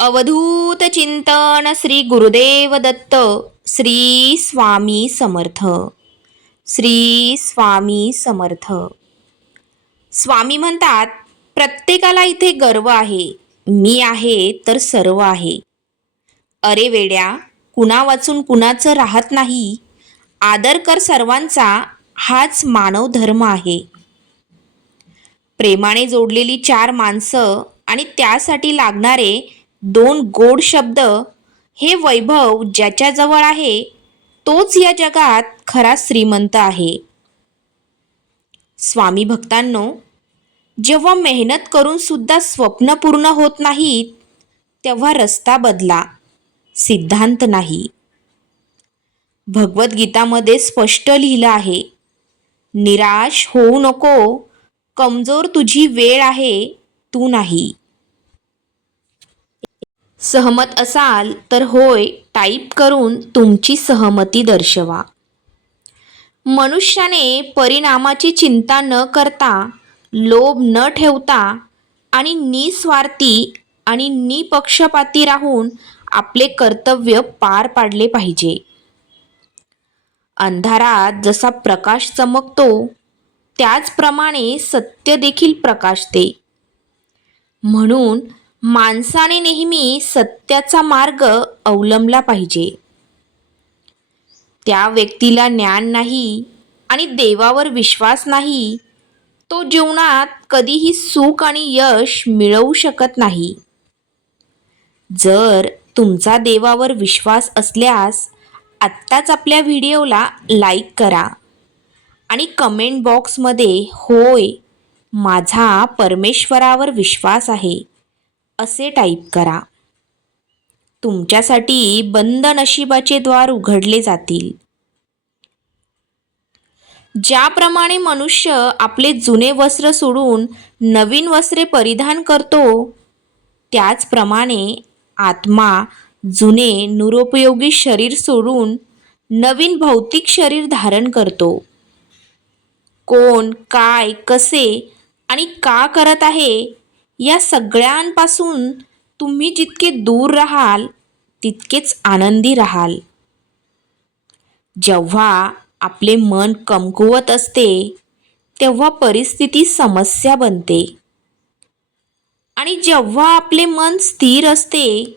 अवधूत चिंतन श्री गुरुदेव दत्त. श्री स्वामी समर्थ. श्री स्वामी समर्थ. स्वामी म्हणतात, प्रत्येकाला इथे गर्व आहे. मी आहे तर सर्व आहे. अरे वेड्या, कुणा वाचून कुणाचं राहत नाही. आदर कर सर्वांचा, हाच मानव धर्म आहे. प्रेमाने जोडलेली चार माणसं आणि त्यासाठी लागणारे दोन गोड शब्द, हे वैभव ज्याच्याजवळ आहे तोच या जगात खरा श्रीमंत आहे. स्वामी भक्तांनो, जेव्हा मेहनत करून सुद्धा स्वप्न पूर्ण होत नाहीत, तेव्हा रस्ता बदला, सिद्धांत नाही. भगवद्गीतामध्ये स्पष्ट लिहिलं आहे, निराश होऊ नको, कमजोर तुझी वेळ आहे, तू नाही. सहमत असाल तर होय टाईप करून तुमची सहमती दर्शवा. मनुष्याने परिणामाची चिंता न करता, लोभ न ठेवता आणि निस्वार्थी आणि निपक्षपाती राहून आपले कर्तव्य पार पाडले पाहिजे. अंधारात जसा प्रकाश चमकतो, त्याचप्रमाणे सत्य देखील प्रकाशते. म्हणून माणसाने नेहमी सत्याचा मार्ग अवलंबला पाहिजे. त्या व्यक्तीला ज्ञान नाही आणि देवावर विश्वास नाही, तो जीवनात कधीही सुख आणि यश मिळवू शकत नाही. जर तुमचा देवावर विश्वास असल्यास आत्ताच आपल्या व्हिडिओला लाईक करा आणि कमेंट बॉक्समध्ये होय, माझा परमेश्वरावर विश्वास आहे असे टाईप करा. तुमच्यासाठी बंद नशिबाचे द्वार उघडले जातील. ज्याप्रमाणे मनुष्य आपले जुने वस्त्र सोडून नवीन वस्त्रे परिधान करतो, त्याचप्रमाणे आत्मा जुने निरुपयोगी शरीर सोडून नवीन भौतिक शरीर धारण करतो. कोण, काय, कसे आणि का करत आहे, या सगळ्यांपासून तुम्ही जितके दूर राहाल तितकेच आनंदी राहाल. जेव्हा आपले मन कमकुवत असते, तेव्हा परिस्थिती समस्या बनते आणि जेव्हा आपले मन स्थिर असते,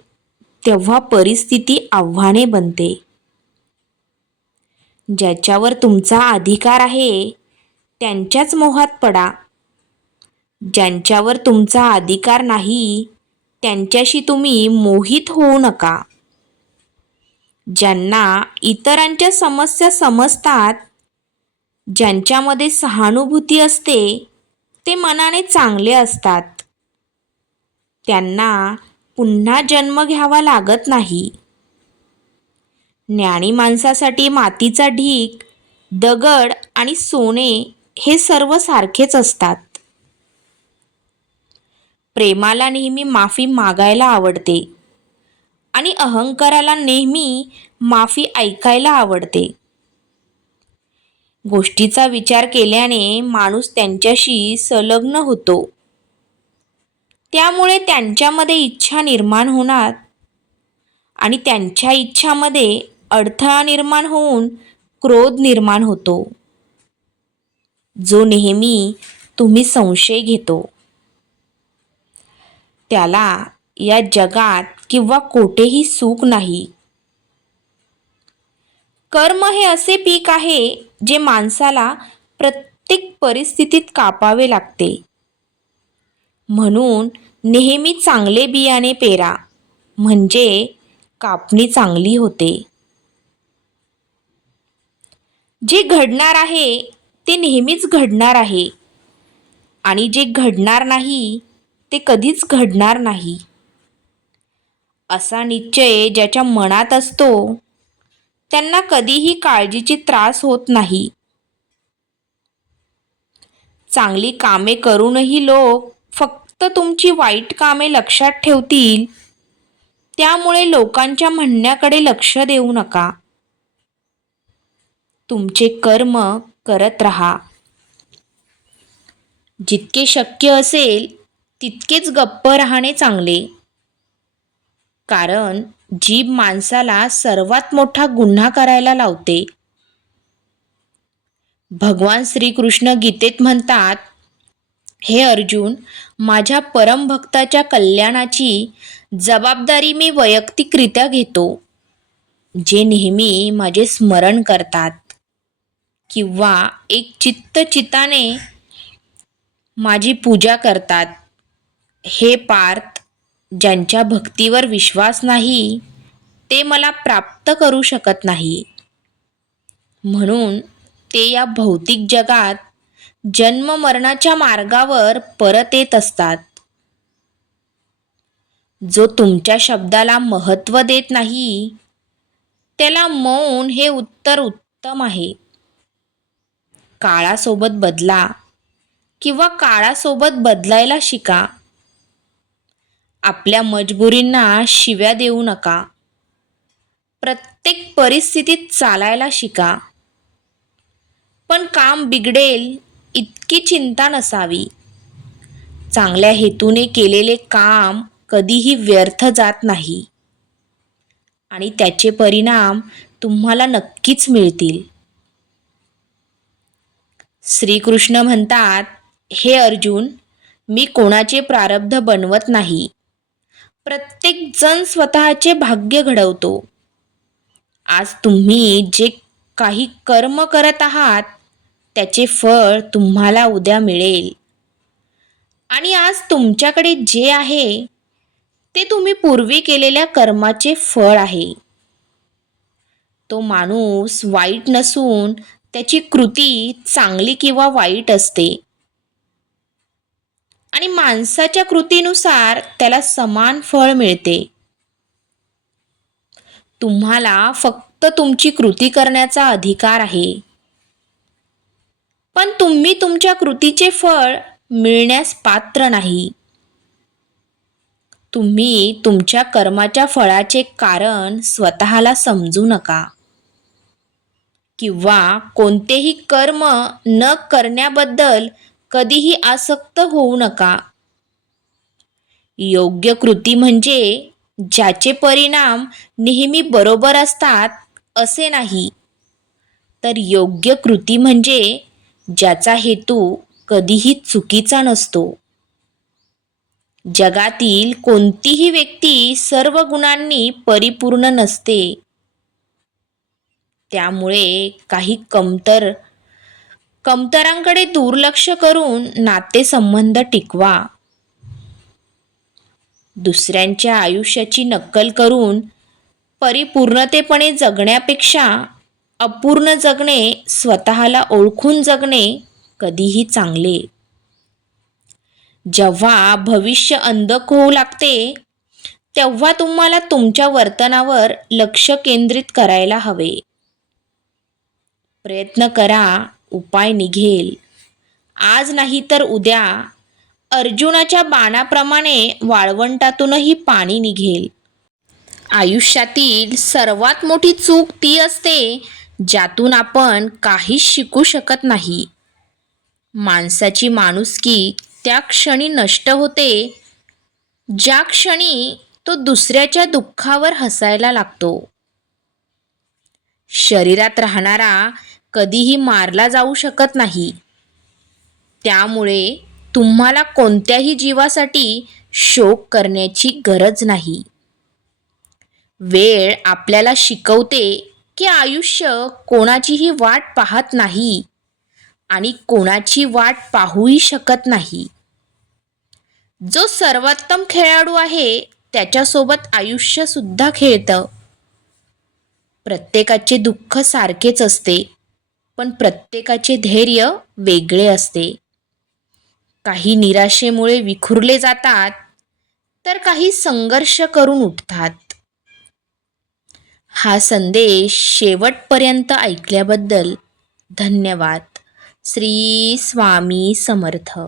तेव्हा परिस्थिती आव्हाने बनते. ज्याच्यावर तुमचा अधिकार आहे त्यांच्याच मोहात पडा. ज्यांच्यावर तुमचा अधिकार नाही त्यांच्याशी तुम्ही मोहित होऊ नका. ज्यांना इतरांच्या समस्या समजतात, ज्यांच्यामध्ये सहानुभूती असते, ते मनाने चांगले असतात. त्यांना पुन्हा जन्म घ्यावा लागत नाही. ज्ञानी माणसासाठी मातीचा ढीग, दगड आणि सोने हे सर्व सारखेच असतात. प्रेमाला नेहमी माफी मागायला आवडते आणि अहंकाराला नेहमी माफी ऐकायला आवडते. गोष्टीचा विचार केल्याने माणूस त्यांच्याशी संलग्न होतो. त्यामुळे त्यांच्यामध्ये इच्छा निर्माण होणार आणि त्यांच्या इच्छामध्ये अडथळा निर्माण होऊन क्रोध निर्माण होतो, जो नेहमी तुम्ही संशय घेतो. त्याला या जगात किंवा कोठेही सुख नाही. कर्म हे असे पीक आहे जे माणसाला प्रत्येक परिस्थितीत कापावे लागते. म्हणून नेहमी चांगले बियाणे पेरा, म्हणजे कापणी चांगली होते. जे घडणार आहे ते नेहमीच घडणार आहे आणि जे घडणार नाही ते कधीच घडणार नाही. असा निश्चय ज्याच्या मनात असतो त्यांना कधीही काळजीची त्रास होत नाही. चांगली कामे करूनही लोक फक्त तुमची वाईट कामे लक्षात ठेवतील. त्यामुळे लोकांच्या म्हणण्याकडे लक्ष देऊ नका. तुमचे कर्म करत राहा. जितके शक्य असेल तितकेच गप्प राहणे चांगले. कारण जीभ माणसाला सर्वात मोठा गुन्हा करायला लावते. भगवान श्रीकृष्ण गीतेत म्हणतात, हे अर्जुन, माझ्या परमभक्ताच्या कल्याणाची जबाबदारी मी वैयक्तिकरित्या घेतो. जे नेहमी माझे स्मरण करतात किंवा एक चित्ताने माझी पूजा करतात. हे पार्थ, ज्यांच्या भक्तीवर विश्वास नाही ते मला प्राप्त करू शकत नाही. म्हणून ते या भौतिक जगात जन्म मरणाच्या मार्गावर परत येत असतात. जो तुमच्या शब्दाला महत्त्व देत नाही त्याला मौन हे उत्तर उत्तम आहे. काळासोबत बदला किंवा काळासोबत बदलायला शिका. आपल्या मजबुरींना शिव्या देऊ नका. प्रत्येक परिस्थितीत चालायला शिका. पण काम बिघडेल इतकी चिंता नसावी. चांगल्या हेतूने केलेले काम कधीही व्यर्थ जात नाही आणि त्याचे परिणाम तुम्हाला नक्कीच मिळतील. श्रीकृष्ण म्हणतात, हे अर्जुन, मी कोणाचे प्रारब्ध बनवत नाही. प्रत्येक जण स्वतःचे भाग्य घडवतो. आज तुम्ही जे काही कर्म करत आहात त्याचे फळ तुम्हाला उद्या मिळेल. आणि आज तुमच्याकडे जे आहे ते तुम्ही पूर्वी केलेल्या कर्माचे फळ आहे. तो माणूस वाईट नसून त्याची कृती चांगली किंवा वाईट असते आणि माणसाच्या कृतीनुसार त्याला समान फळ मिळते. तुम्हाला फक्त तुमची कृती करण्याचा अधिकार आहे, पण तुम्ही तुमच्या कृतीचे फळ मिळण्यास पात्र नाही. तुम्ही तुमच्या कर्माच्या फळाचे कारण स्वतःला समजू नका किंवा कोणतेही कर्म न करण्याबद्दल कधीही आसक्त होऊ नका. योग्य कृती म्हणजे ज्याचे परिणाम नेहमी बरोबर असतात असे नाही, तर योग्य कृती म्हणजे ज्याचा हेतू कधीही चुकीचा नसतो. जगातील कोणतीही व्यक्ती सर्व गुणांनी परिपूर्ण नसते. त्यामुळे काही कमतरांकडे दुर्लक्ष करून नातेसंबंध टिकवा. दुसऱ्यांच्या आयुष्याची नक्कल करून परिपूर्णतेपणे जगण्यापेक्षा अपूर्ण जगणे, स्वतःला ओळखून जगणे कधीही चांगले. जेव्हा भविष्य अंधक होऊ लागते तेव्हा तुम्हाला तुमच्या वर्तनावर लक्ष केंद्रित करायला हवे. प्रयत्न करा, उपाय निघेल. आज नाही तर उद्या अर्जुनाच्या बाणाप्रमाणे वाळवंटातूनही पाणी निघेल. आयुष्यातील सर्वात मोठी चूक ती असते ज्यातून आपण काहीच शिकू शकत नाही. माणसाची माणुसकी त्या क्षणी नष्ट होते ज्या क्षणी तो दुसऱ्याच्या दुःखावर हसायला लागतो. शरीरात राहणारा कधीही मारला जाऊ शकत नाही. त्यामुळे तुम्हाला कोणत्याही जीवासाठी शोक करण्याची गरज नाही. वेळ आपल्याला शिकवते की आयुष्य कोणाचीही वाट पाहत नाही आणि कोणाची वाट पाहूही शकत नाही. जो सर्वोत्तम खेळाडू आहे त्याच्यासोबत आयुष्य सुद्धा खेळतं. प्रत्येकाचे दुःख सारखेच असते, पण प्रत्येकाचे धैर्य वेगळे असते. काही निराशेमुळे विखुरले जातात, तर काही संघर्ष करून उठतात. हा संदेश शेवटपर्यंत ऐकल्याबद्दल धन्यवाद. श्री स्वामी समर्थ.